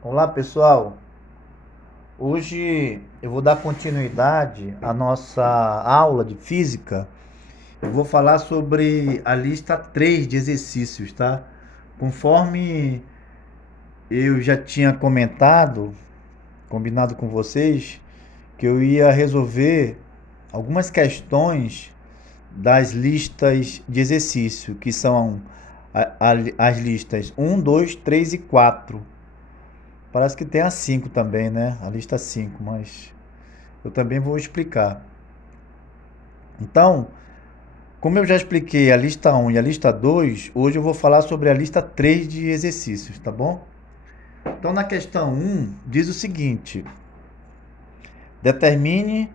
Olá pessoal, hoje eu vou dar continuidade à nossa aula de física. Eu vou falar sobre a lista 3 de exercícios, tá? Conforme eu já tinha combinado com vocês, que eu ia resolver algumas questões das listas de exercício, que são as listas 1, 2, 3 e 4. Parece que tem a 5 também, né? A lista 5, mas eu também vou explicar. Então, como eu já expliquei a lista 1 e a lista 2, hoje eu vou falar sobre a lista 3 de exercícios, tá bom? Então, na questão 1, diz o seguinte: determine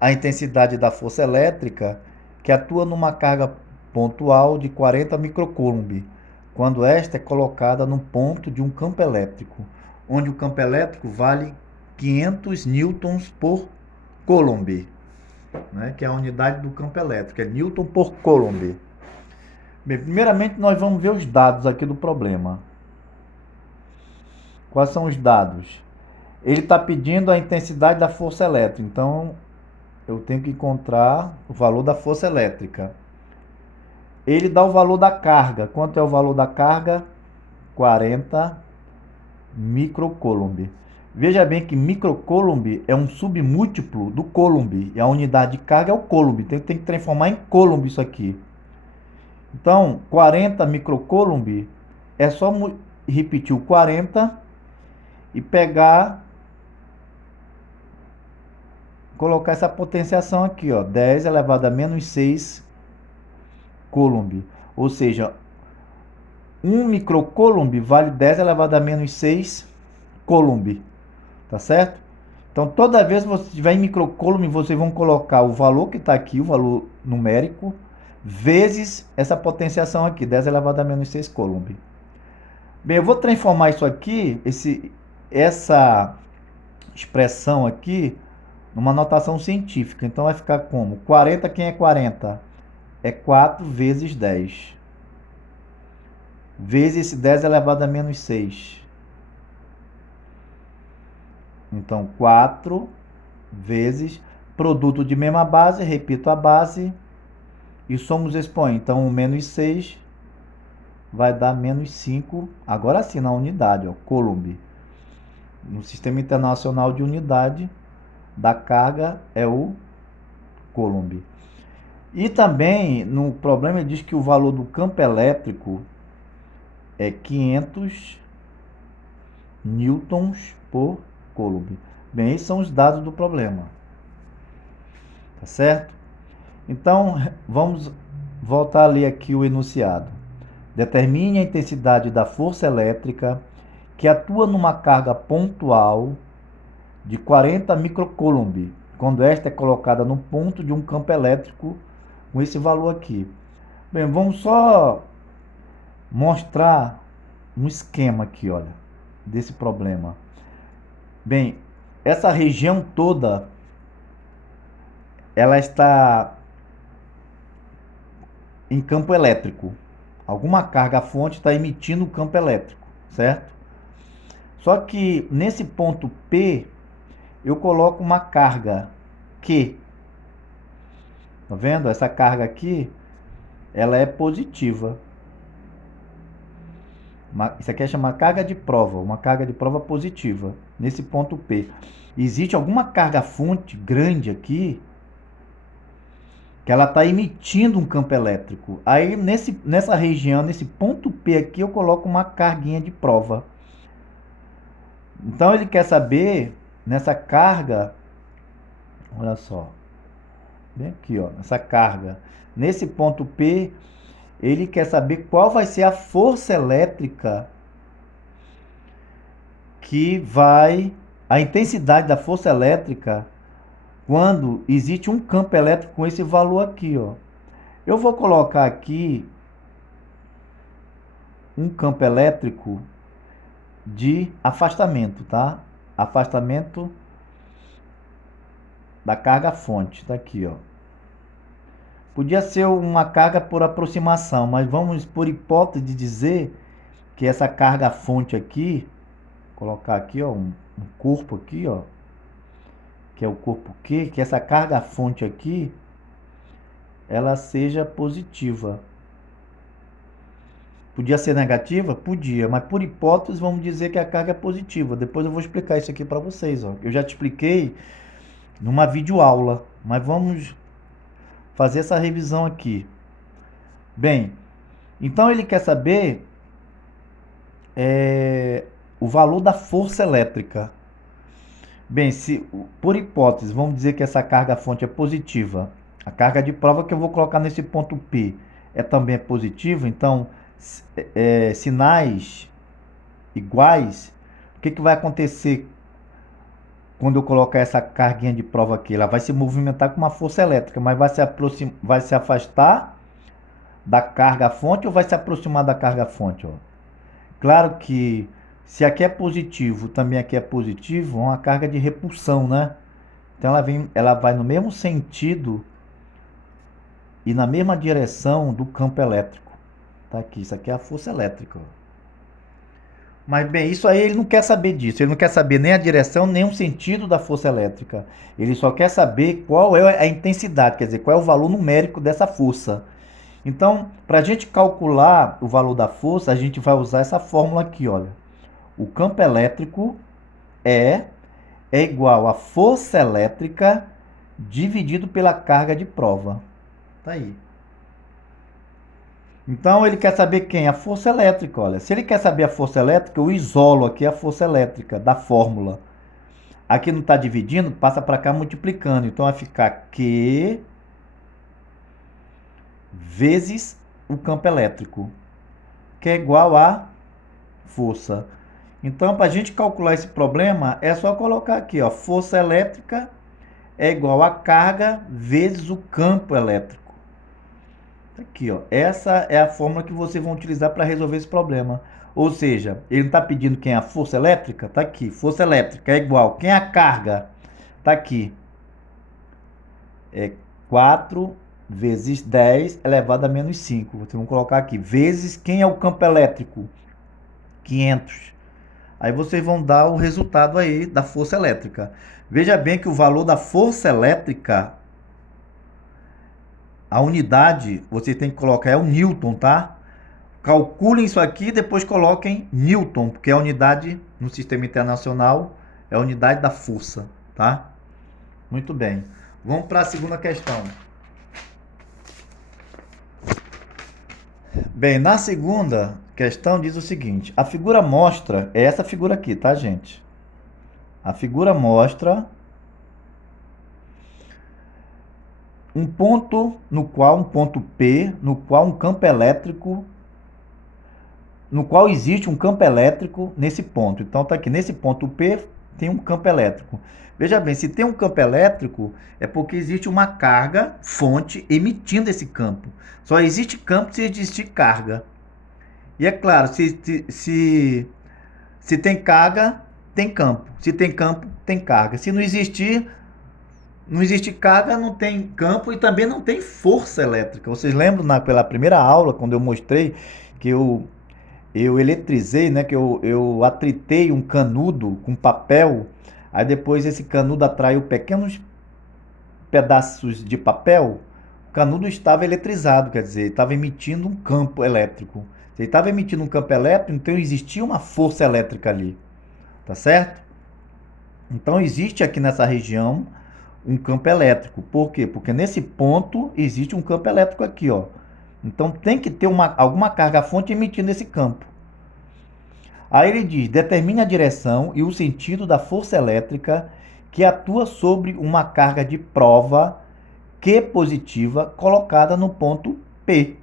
a intensidade da força elétrica que atua numa carga pontual de 40 microcoulomb, quando esta é colocada no ponto de um campo elétrico, onde o campo elétrico vale 500 newtons por coulomb, né, que é a unidade do campo elétrico, é Newton por Coulomb. Bem, primeiramente nós vamos ver os dados aqui do problema. Quais são os dados? Ele está pedindo a intensidade da força elétrica, então eu tenho que encontrar o valor da força elétrica. Ele dá o valor da carga. Quanto é o valor da carga? 40 microcoulomb. Veja bem que microcoulomb é um submúltiplo do coulomb. E a unidade de carga é o coulomb. Então tem que transformar em coulomb isso aqui. Então, 40 microcoulomb é só repetir o 40 e pegar, colocar essa potenciação aqui, ó, 10 elevado a menos 6 coulomb. Ou seja, 1 microcoulomb vale 10 elevado a menos 6 coulomb. Tá certo? Então, toda vez que você tiver em microcoulomb, vocês vão colocar o valor que está aqui, o valor numérico, vezes essa potenciação aqui, 10 elevado a menos 6 coulomb. Bem, eu vou transformar isso aqui, essa expressão aqui, numa notação científica. Então vai ficar como? 40, quem é 40? É 4 vezes 10. Vezes esse 10 elevado a menos 6. Então 4 vezes produto de mesma base, repito a base, e somos expoentes. Então o menos 6 vai dar menos 5, agora sim na unidade, ó, coulomb. No Sistema Internacional de Unidade da Carga é o coulomb. E também no problema ele diz que o valor do campo elétrico é 500 newtons por coulomb. Bem, esses são os dados do problema. Tá certo? Então, vamos voltar a ler aqui o enunciado. Determine a intensidade da força elétrica que atua numa carga pontual de 40 microcoulomb, quando esta é colocada no ponto de um campo elétrico com esse valor aqui. Bem, vamos só mostrar um esquema aqui, olha, desse problema. Bem, essa região toda, ela está em campo elétrico. Alguma carga fonte está emitindo campo elétrico, certo? Só que nesse ponto P, eu coloco uma carga Q. Tá vendo? Essa carga aqui, ela é positiva. Isso aqui é chamada carga de prova, uma carga de prova positiva, nesse ponto P. Existe alguma carga fonte grande aqui, que ela está emitindo um campo elétrico. Aí, nessa região, nesse ponto P aqui, eu coloco uma carguinha de prova. Então, ele quer saber, nessa carga, olha só, bem aqui, ó, essa carga. Nesse ponto P, ele quer saber qual vai ser a força elétrica que vai, a intensidade da força elétrica quando existe um campo elétrico com esse valor aqui, ó. Eu vou colocar aqui um campo elétrico de afastamento, tá? Afastamento da carga fonte, tá aqui, ó. Podia ser uma carga por aproximação, mas vamos por hipótese de dizer que essa carga fonte aqui colocar aqui, ó, um corpo aqui, ó, que é o corpo Q, que essa carga fonte aqui, ela seja positiva. Podia ser negativa? Podia, mas por hipótese vamos dizer que a carga é positiva. Depois eu vou explicar isso aqui para vocês, ó. Eu já te expliquei numa videoaula, mas vamos fazer essa revisão aqui. Bem, então ele quer saber o valor da força elétrica. Bem, se por hipótese, vamos dizer que essa carga fonte é positiva. A carga de prova que eu vou colocar nesse ponto P também é positiva, então sinais iguais, o que vai acontecer quando eu colocar essa carguinha de prova aqui? Ela vai se movimentar com uma força elétrica, mas vai se afastar da carga fonte ou vai se aproximar da carga fonte? Ó? Claro que se aqui é positivo, também aqui é positivo, uma carga de repulsão, né? Então ela vai no mesmo sentido e na mesma direção do campo elétrico. Tá aqui, isso aqui é a força elétrica. Mas bem, isso aí ele não quer saber disso. Ele não quer saber nem a direção, nem o sentido da força elétrica. Ele só quer saber qual é a intensidade, quer dizer, qual é o valor numérico dessa força. Então, para a gente calcular o valor da força, a gente vai usar essa fórmula aqui, olha. O campo elétrico é igual a força elétrica dividido pela carga de prova. Tá aí. Então ele quer saber quem? A força elétrica, olha. Se ele quer saber a força elétrica, eu isolo aqui a força elétrica da fórmula. Aqui não está dividindo, passa para cá multiplicando. Então vai ficar Q vezes o campo elétrico, que é igual a força. Então, para a gente calcular esse problema, é só colocar aqui, ó, força elétrica é igual a carga vezes o campo elétrico. Aqui, ó, essa é a fórmula que vocês vão utilizar para resolver esse problema. Ou seja, ele não está pedindo quem é a força elétrica? Está aqui. Força elétrica é igual. Quem é a carga? Está aqui. É 4 vezes 10 elevado a menos 5. Vocês vão colocar aqui. Vezes quem é o campo elétrico? 500. Aí vocês vão dar o resultado aí da força elétrica. Veja bem que o valor da força elétrica, a unidade, você tem que colocar, é o Newton, tá? Calculem isso aqui e depois coloquem Newton, porque a unidade no sistema internacional é a unidade da força, tá? Muito bem. Vamos para a segunda questão. Bem, na segunda questão diz o seguinte: a figura mostra, é essa figura aqui, tá, gente? A figura mostra um ponto um ponto P, no qual um campo elétrico, no qual existe um campo elétrico nesse ponto. Então tá aqui, nesse ponto P tem um campo elétrico. Veja bem, se tem um campo elétrico, é porque existe uma carga fonte emitindo esse campo. Só existe campo se existir carga. E é claro, se tem carga, tem campo. Se tem campo, tem carga. Se não existe carga, não tem campo e também não tem força elétrica. Vocês lembram pela primeira aula, quando eu mostrei que eu eletrizei, né, que eu atritei um canudo com papel, aí depois esse canudo atraiu pequenos pedaços de papel, o canudo estava eletrizado, quer dizer, estava emitindo um campo elétrico. Se ele estava emitindo um campo elétrico, então existia uma força elétrica ali, tá certo? Então existe aqui nessa região um campo elétrico. Por quê? Porque nesse ponto existe um campo elétrico aqui, ó. Então tem que ter alguma carga fonte emitindo esse campo. Aí ele diz: determine a direção e o sentido da força elétrica que atua sobre uma carga de prova Q positiva colocada no ponto P.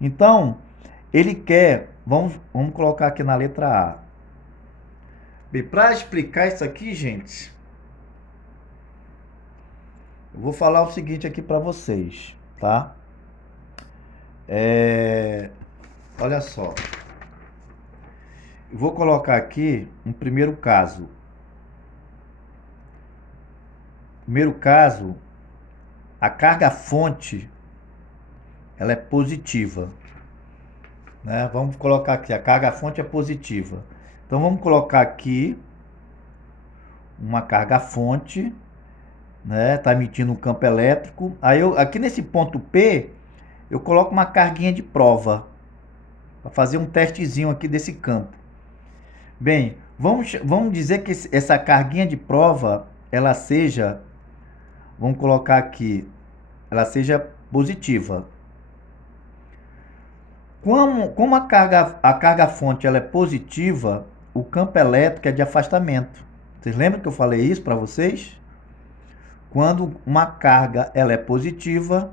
Então, ele quer, vamos colocar aqui na letra A. Bem, para explicar isso aqui, gente, eu vou falar o seguinte aqui para vocês, tá? Olha só. Eu vou colocar aqui um primeiro caso. Primeiro caso, a carga fonte, ela é positiva, né? Vamos colocar aqui, a carga fonte é positiva. Então vamos colocar aqui uma carga fonte, né? Tá emitindo um campo elétrico. Aí aqui nesse ponto P, eu coloco uma carguinha de prova para fazer um testezinho aqui desse campo. Bem, vamos dizer que essa carguinha de prova, ela seja, vamos colocar aqui, ela seja positiva. Como a carga fonte ela é positiva, o campo elétrico é de afastamento. Vocês lembram que eu falei isso para vocês? Quando uma carga ela é positiva,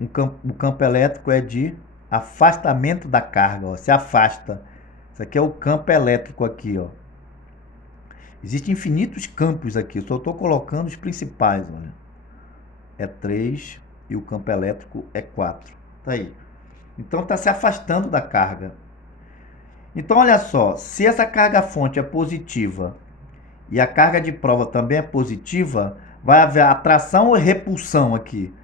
o campo elétrico é de afastamento da carga, ó, se afasta. Isso aqui é o campo elétrico aqui, ó. Existem infinitos campos aqui, eu só estou colocando os principais, olha. É 3 e o campo elétrico é 4. Tá aí. Então está se afastando da carga. Então olha só, se essa carga fonte é positiva e a carga de prova também é positiva, vai haver atração ou repulsão aqui?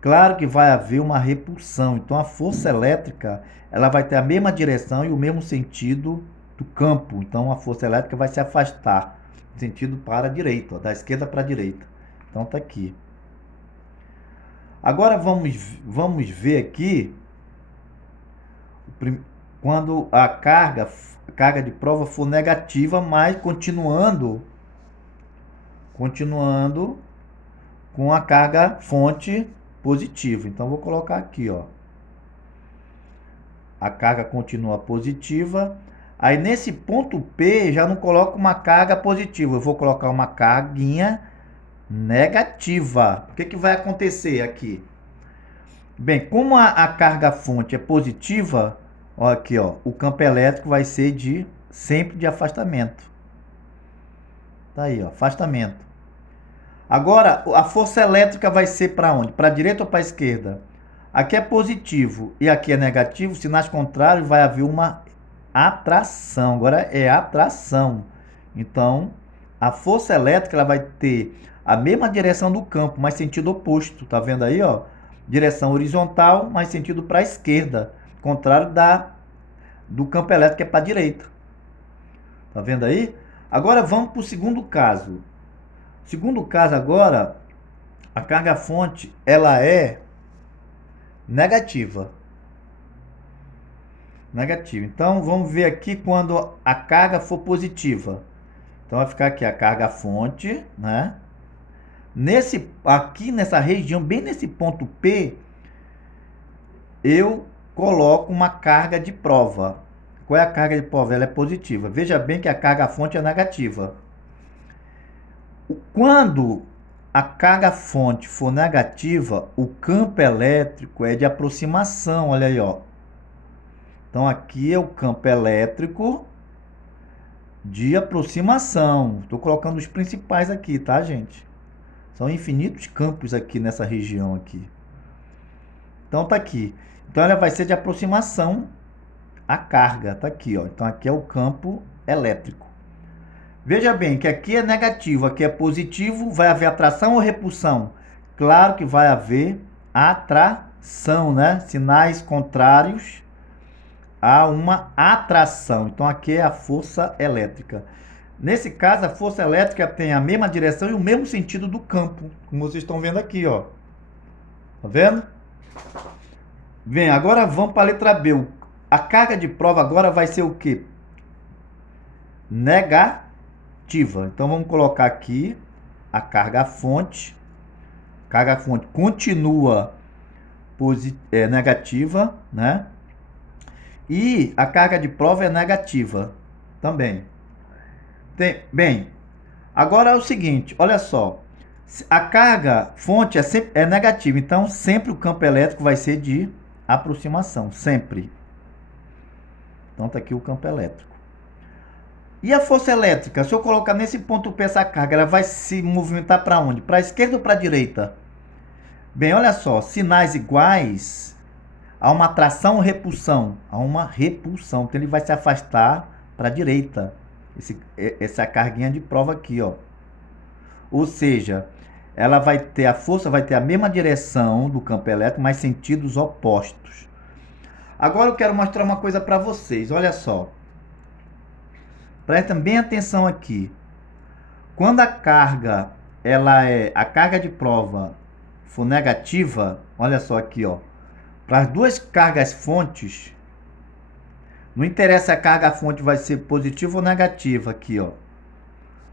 Claro que vai haver uma repulsão. Então a força elétrica ela vai ter a mesma direção e o mesmo sentido do campo. Então a força elétrica vai se afastar no sentido para a direita, ó, da esquerda para a direita. Então está aqui. Agora vamos ver aqui quando a carga de prova for negativa, mas continuando com a carga fonte positiva. Então vou colocar aqui, ó. A carga continua positiva. Aí nesse ponto P já não coloco uma carga positiva, eu vou colocar uma carguinha negativa. O que vai acontecer aqui? Bem, como a carga fonte é positiva, ó, aqui, ó, o campo elétrico vai ser sempre de afastamento. Tá aí, ó, afastamento. Agora, a força elétrica vai ser para onde? Para a direita ou para a esquerda? Aqui é positivo e aqui é negativo, sinais contrários, vai haver uma atração. Agora é atração. Então, a força elétrica ela vai ter a mesma direção do campo, mas sentido oposto. Tá vendo aí, ó? Direção horizontal, mas sentido para a esquerda. Contrário do campo elétrico que é para a direita. Tá vendo aí? Agora vamos para o segundo caso. Segundo caso agora, a carga fonte ela é negativa. Negativa. Então vamos ver aqui quando a carga for positiva. Então vai ficar aqui a carga fonte, né? Aqui nessa região, bem nesse ponto P, eu coloco uma carga de prova. Qual é a carga de prova? Ela é positiva. Veja bem que a carga fonte é negativa. Quando a carga fonte for negativa, o campo elétrico é de aproximação. Olha aí, ó. Então aqui é o campo elétrico de aproximação. Estou colocando os principais aqui, tá, gente? São infinitos campos aqui nessa região aqui. Então tá aqui. Então ela vai ser de aproximação à carga, tá aqui, ó. Então aqui é o campo elétrico. Veja bem que aqui é negativo, aqui é positivo, vai haver atração ou repulsão? Claro que vai haver atração, né? Sinais contrários a uma atração. Então aqui é a força elétrica. Nesse caso, a força elétrica tem a mesma direção e o mesmo sentido do campo, como vocês estão vendo aqui, ó. Tá vendo? Bem, agora vamos para a letra B. A carga de prova agora vai ser o quê? Negativa. Então vamos colocar aqui a carga fonte. Carga fonte continua negativa, né? E a carga de prova é negativa também. Bem, agora é o seguinte, olha só. A carga fonte é negativa, então sempre o campo elétrico vai ser de aproximação, sempre. Então tá aqui o campo elétrico. E a força elétrica, se eu colocar nesse ponto P essa carga, ela vai se movimentar para onde? Para a esquerda ou para a direita? Bem, olha só, sinais iguais a uma atração ou repulsão? A uma repulsão, então ele vai se afastar para a direita. Essa carguinha de prova aqui, ó. Ou seja, a força vai ter a mesma direção do campo elétrico, mas sentidos opostos. Agora eu quero mostrar uma coisa para vocês, olha só. Prestem bem atenção aqui. Quando a carga, a carga de prova for negativa, olha só aqui, ó. Para as duas cargas fontes, não interessa se a carga fonte vai ser positiva ou negativa aqui, ó.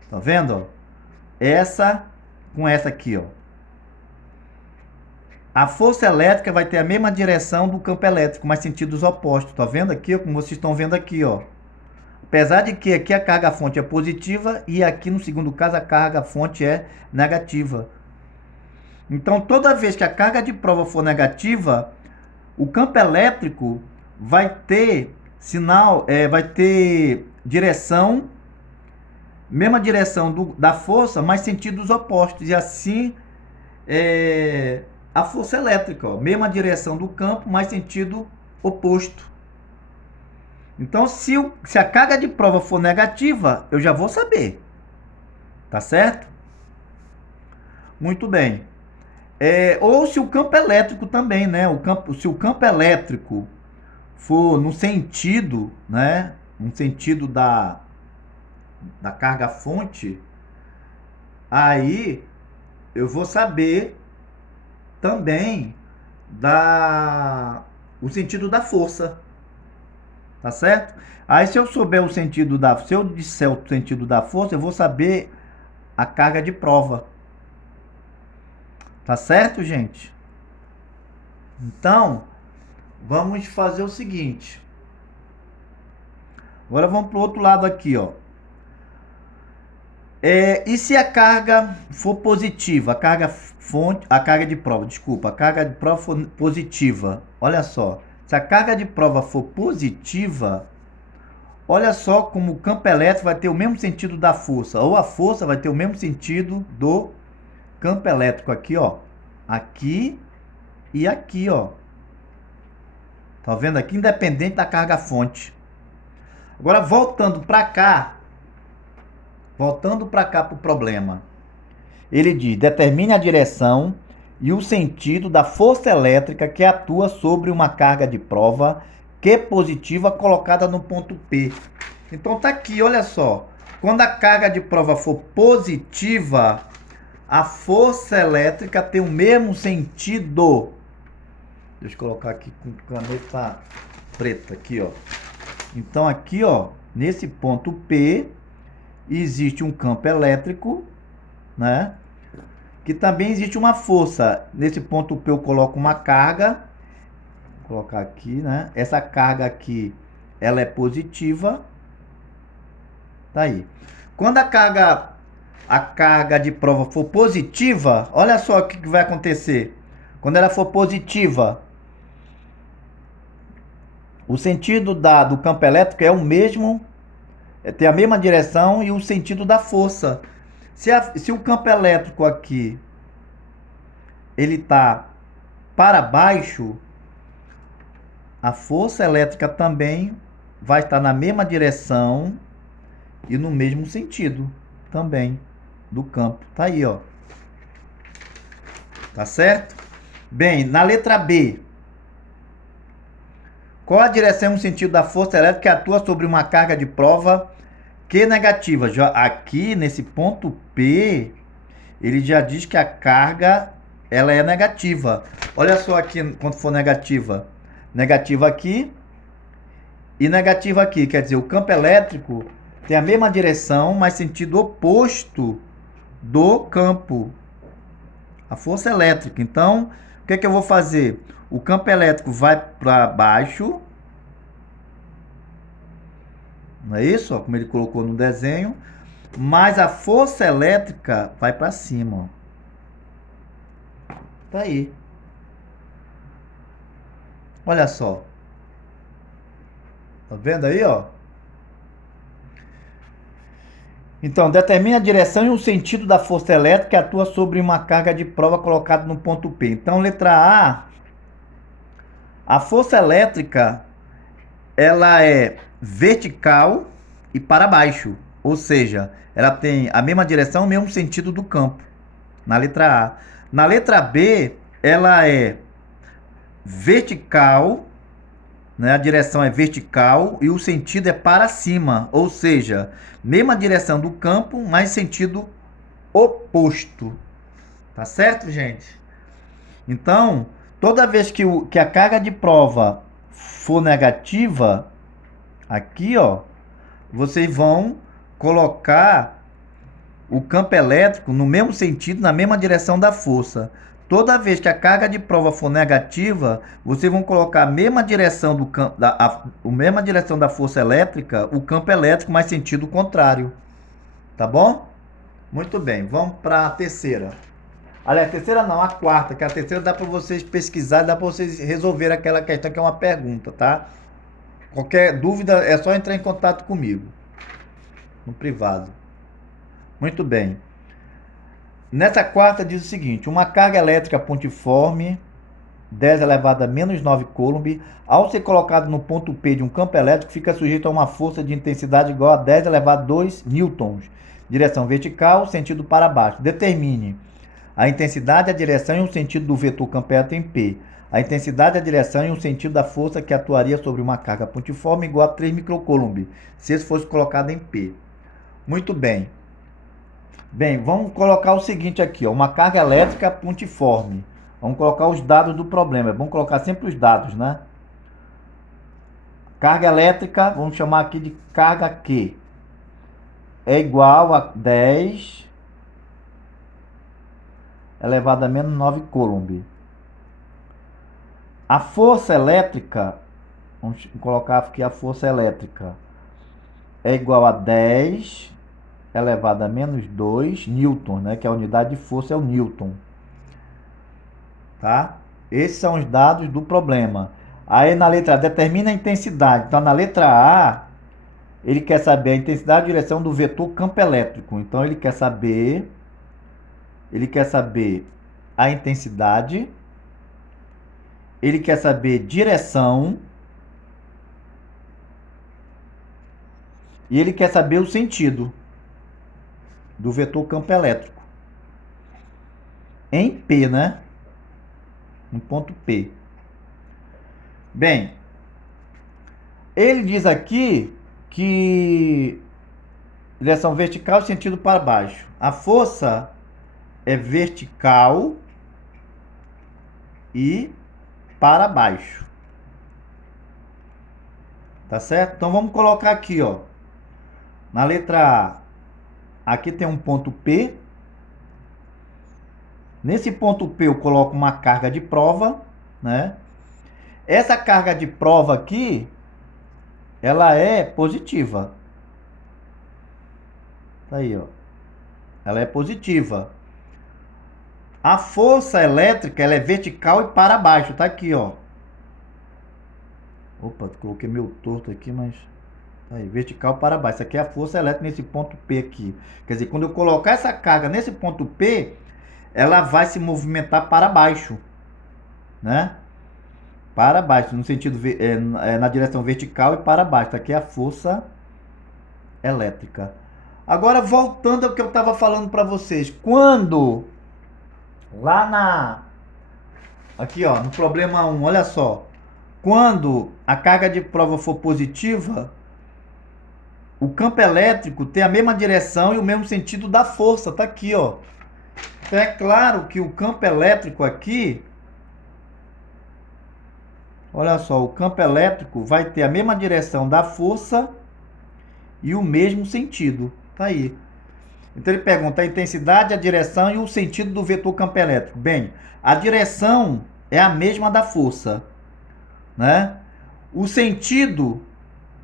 Tá vendo, ó? Essa com essa aqui, ó. A força elétrica vai ter a mesma direção do campo elétrico, mas sentidos opostos. Tá vendo aqui, ó, como vocês estão vendo aqui, ó. Apesar de que aqui a carga fonte é positiva e aqui no segundo caso a carga fonte é negativa. Então toda vez que a carga de prova for negativa, o campo elétrico vai ter sinal, vai ter direção, mesma direção da força, mas sentidos opostos. E assim a força elétrica, ó, mesma direção do campo, mas sentido oposto. Então, se a carga de prova for negativa, eu já vou saber. Tá certo? Muito bem. Ou se o campo elétrico também, né? Se o campo elétrico for no sentido, né? No sentido da carga fonte, aí eu vou saber também o sentido da força. Tá certo? Aí se eu souber se eu disser o sentido da força, eu vou saber a carga de prova. Tá certo, gente? Então, vamos fazer o seguinte. Agora vamos pro outro lado aqui, ó. E se a carga for positiva, a carga de prova for positiva, olha só. Se a carga de prova for positiva, olha só como o campo elétrico vai ter o mesmo sentido da força, ou a força vai ter o mesmo sentido do campo elétrico aqui, ó. Aqui e aqui, ó. Tá vendo aqui? Independente da carga fonte. Agora voltando para cá pro problema. Ele diz: determine a direção e o sentido da força elétrica que atua sobre uma carga de prova Q positiva colocada no ponto P. Então tá aqui, olha só. Quando a carga de prova for positiva, a força elétrica tem o mesmo sentido. Deixa eu colocar aqui com caneta preta aqui, ó. Então aqui, ó, nesse ponto P existe um campo elétrico, né? Que também existe uma força. Nesse ponto P eu coloco uma carga. Vou colocar aqui, né? Essa carga aqui, ela é positiva. Tá aí. Quando a carga de prova for positiva, olha só o que vai acontecer. Quando ela for positiva, o sentido do campo elétrico é o mesmo, tem a mesma direção e o sentido da força. Se o campo elétrico aqui ele está para baixo, a força elétrica também vai estar na mesma direção e no mesmo sentido também do campo. Tá aí, ó. Tá certo? Bem, na letra B, qual a direção e o sentido da força elétrica que atua sobre uma carga de prova Q negativa? Já aqui nesse ponto P, ele já diz que a carga ela é negativa. Olha só aqui quando for negativa. Negativa aqui e negativa aqui. Quer dizer, o campo elétrico tem a mesma direção, mas sentido oposto do campo. A força elétrica. Então, o que é que eu vou fazer? O campo elétrico vai para baixo. Não é isso? Ó, como ele colocou no desenho. Mas a força elétrica vai para cima. Ó. Tá aí. Olha só. Tá vendo aí, ó? Então, determine a direção e o sentido da força elétrica que atua sobre uma carga de prova colocada no ponto P. Então, letra A força elétrica, ela é vertical e para baixo. Ou seja, ela tem a mesma direção, o mesmo sentido do campo. Na letra A. Na letra B, ela é vertical né? A direção é vertical e o sentido é para cima, ou seja, mesma direção do campo, mas sentido oposto. Tá certo, gente? Então, toda vez que a carga de prova for negativa, aqui, ó, vocês vão colocar o campo elétrico no mesmo sentido, na mesma direção da força. Toda vez que a carga de prova for negativa, vocês vão colocar a mesma direção do campo, a mesma direção da força elétrica, o campo elétrico, mas sentido contrário. Tá bom? Muito bem, vamos para a terceira. Aliás, a terceira não, a quarta, que a terceira dá para vocês pesquisar, dá para vocês resolver aquela questão que é uma pergunta, tá? Qualquer dúvida é só entrar em contato comigo, no privado. Muito bem. Nessa quarta diz o seguinte: uma carga elétrica pontiforme, 10 elevado a menos 9 coulomb, ao ser colocado no ponto P de um campo elétrico, fica sujeito a uma força de intensidade igual a 10 elevado a 2 newtons. Direção vertical, sentido para baixo. Determine a intensidade, a direção e o sentido do vetor campo elétrico em P. A intensidade, a direção e o sentido da força que atuaria sobre uma carga pontiforme igual a 3 microcoulomb, se isso fosse colocado em P. Muito bem. Bem, vamos colocar o seguinte aqui, ó, uma carga elétrica pontiforme. Vamos colocar os dados do problema. É bom colocar sempre os dados, né? Carga elétrica, vamos chamar aqui de carga Q. É igual a 10 elevado a menos 9 coulomb. A força elétrica, vamos colocar aqui a força elétrica, é igual a 10 elevado a menos 2 newton, né? Que a unidade de força é o newton. Tá? Esses são os dados do problema. Aí na letra A, determina a intensidade. Então na letra A, ele quer saber a intensidade e direção do vetor campo elétrico. Então ele quer saber a intensidade, ele quer saber direção e ele quer saber o sentido do vetor campo elétrico. Em P, né? No ponto P. Bem, ele diz aqui que direção vertical, sentido para baixo. A força é vertical e para baixo. Tá certo? Então vamos colocar aqui, ó. Na letra A, aqui tem um ponto P. Nesse ponto P eu coloco uma carga de prova, né? Essa carga de prova aqui, ela é positiva. Tá aí, ó. Ela é positiva. A força elétrica, ela é vertical e para baixo. Tá aqui, ó. Opa, coloquei meu torto aqui, mas... Tá aí, vertical para baixo. Isso aqui é a força elétrica nesse ponto P aqui. Quer dizer, quando eu colocar essa carga nesse ponto P, ela vai se movimentar para baixo, né? Para baixo, no sentido na direção vertical e para baixo. Tá aqui é a força elétrica. Agora, voltando ao que eu estava falando para vocês. Quando, aqui, ó, no problema 1, olha só. Quando a carga de prova for positiva, o campo elétrico tem a mesma direção e o mesmo sentido da força. Tá aqui, ó. Então, é claro que o campo elétrico aqui... Olha só, o campo elétrico vai ter a mesma direção da força e o mesmo sentido. Tá aí. Então ele pergunta a intensidade, a direção e o sentido do vetor campo elétrico. Bem, a direção é a mesma da força, né? O sentido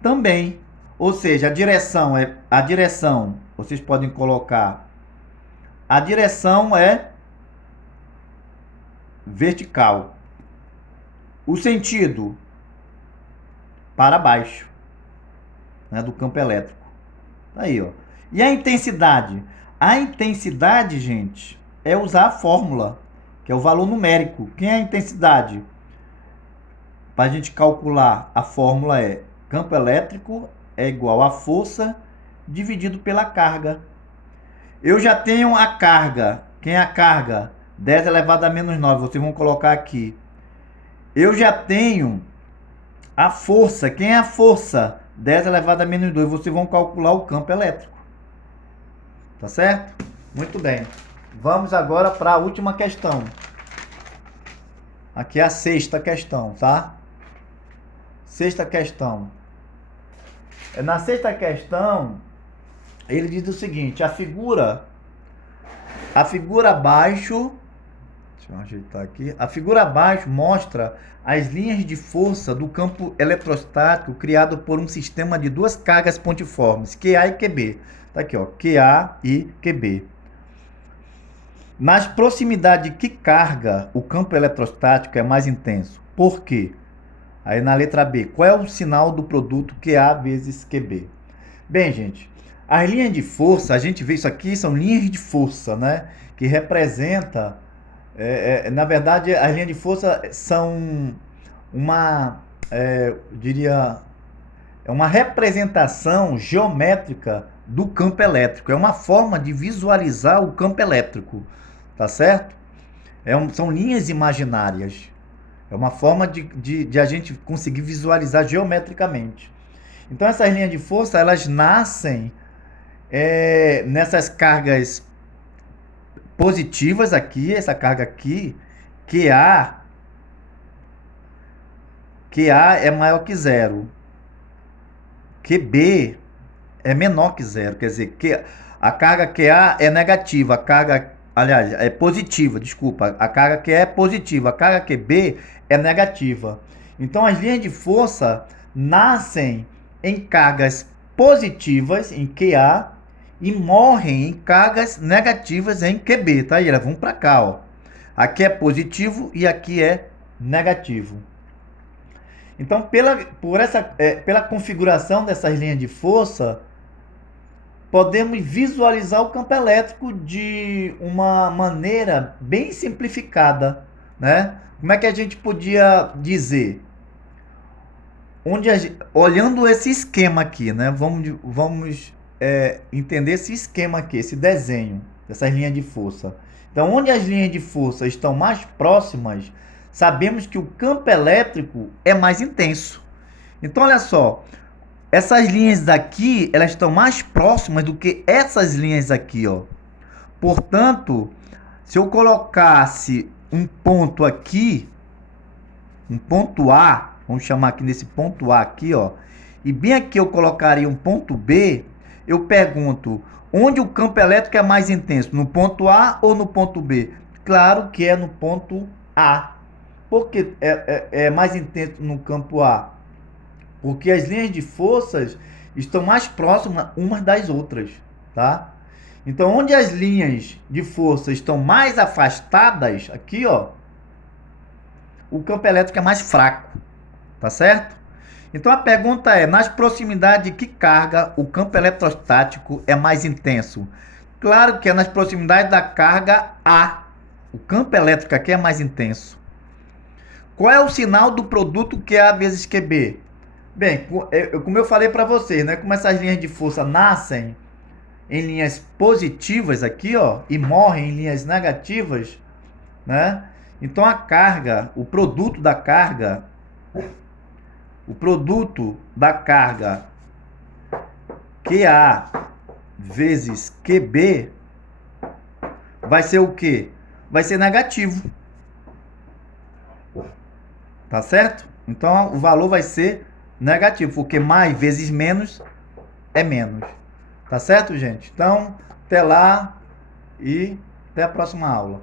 também. Ou seja, a direção, vocês podem colocar, a direção é vertical. O sentido para baixo, né, do campo elétrico. Tá aí, ó. E a intensidade? A intensidade, gente, é usar a fórmula, que é o valor numérico. Quem é a intensidade? Para a gente calcular, a fórmula é campo elétrico é igual a força dividido pela carga. Eu já tenho a carga. Quem é a carga? 10 elevado a menos 9. Vocês vão colocar aqui. Eu já tenho a força. Quem é a força? 10 elevado a menos 2. Vocês vão calcular o campo elétrico. Tá certo? Muito bem. Vamos agora para a última questão. Aqui é a sexta questão, tá? Sexta questão. Na sexta questão, ele diz o seguinte: a figura abaixo, deixa eu ajeitar aqui. A figura abaixo mostra as linhas de força do campo eletrostático criado por um sistema de duas cargas pontiformes, QA e QB. Tá aqui, ó, QA e QB. Nas proximidades de que carga o campo eletrostático é mais intenso? Por quê? Aí na letra B, qual é o sinal do produto QA vezes QB? Bem, gente, as linhas de força, a gente vê isso aqui, são linhas de força, né? Que representa, na verdade, as linhas de força são uma representação geométrica do campo elétrico. É uma forma de visualizar o campo elétrico, tá certo? São linhas imaginárias. É uma forma de a gente conseguir visualizar geometricamente. Então, essas linhas de força, elas nascem nessas cargas positivas aqui, essa carga aqui, QA é maior que zero. QB é menor que zero. Quer dizer, a carga QA é negativa, aliás, é positiva, desculpa. A carga QA é positiva, a carga QB é negativa. Então, as linhas de força nascem em cargas positivas, em QA, e morrem em cargas negativas em QB, tá? E elas vão para cá, ó. Aqui é positivo e aqui é negativo. Então, pela configuração dessas linhas de força, podemos visualizar o campo elétrico de uma maneira bem simplificada, né? Como é que a gente podia dizer? Olhando esse esquema aqui, né? Vamos entender esse esquema aqui, esse desenho dessas linhas de força. Então, onde as linhas de força estão mais próximas, sabemos que o campo elétrico é mais intenso. Então, olha só, essas linhas daqui, elas estão mais próximas do que essas linhas aqui, ó. Portanto, se eu colocasse um ponto aqui, um ponto A, vamos chamar aqui nesse ponto A aqui, ó, e bem aqui eu colocaria um ponto B, eu pergunto, onde o campo elétrico é mais intenso? No ponto A ou no ponto B? Claro que é no ponto A. Por que é mais intenso no campo A? Porque as linhas de forças estão mais próximas umas das outras, tá? Então, onde as linhas de força estão mais afastadas, aqui, ó, o campo elétrico é mais fraco, tá certo? Então, a pergunta é, nas proximidades de que carga o campo eletrostático é mais intenso? Claro que é nas proximidades da carga A. O campo elétrico aqui é mais intenso. Qual é o sinal do produto QA vezes QB? Bem, como eu falei para vocês, né? Como essas linhas de força nascem em linhas positivas aqui, ó, e morrem em linhas negativas, né? Então a carga, o produto da carga QA vezes QB vai ser o quê? Vai ser negativo. Tá certo? Então o valor vai ser negativo, porque mais vezes menos é menos. Tá certo, gente? Então, até lá e até a próxima aula.